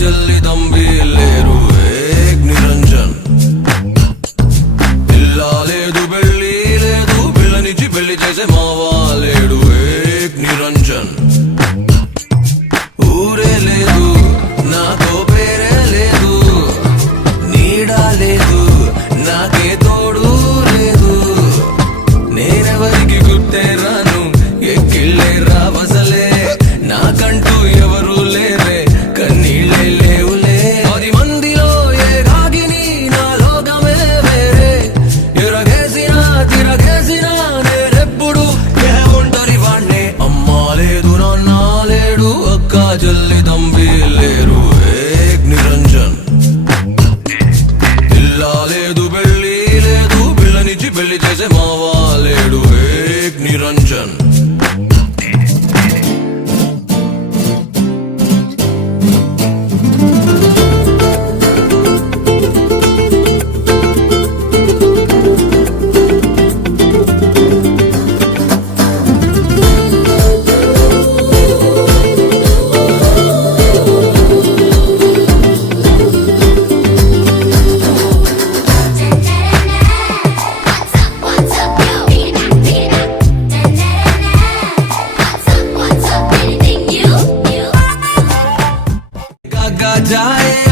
जल्दी दम्बी लेरू एक निरंजन इल्ला लेदु बेल्ली लेदु बिल्लनिची बेल्ली చేసే మావా లేడు एक निरंजन ఊరే లేదు నాతో పేరే లేదు నీడా లేదు నాకే తోడు లేదు నేనెవరికి గుట్టే రాను ఎక్కిళ్ళే రావసలే నాకంటూ ఎవరు లేరే కన్నీళ్ళే లేవులే 10 మందిలో ఏ రాగిని నా లోకమే వేరే ఎరగేసినా తిరగేసినా నేనెప్పుడు ఏ ఒంటరి వాణ్ణే అమ్మా లేదు నాన్న లేడు అక్క చెల్లి తంబి లేరు ఏక్ నిరంజన్ ఇల్లా లేదు బెల్లి లేదు పిల్లనిచ్చి పెళ్లి చేసే మావా లేడు ఏక్ నిరంజన్ जाए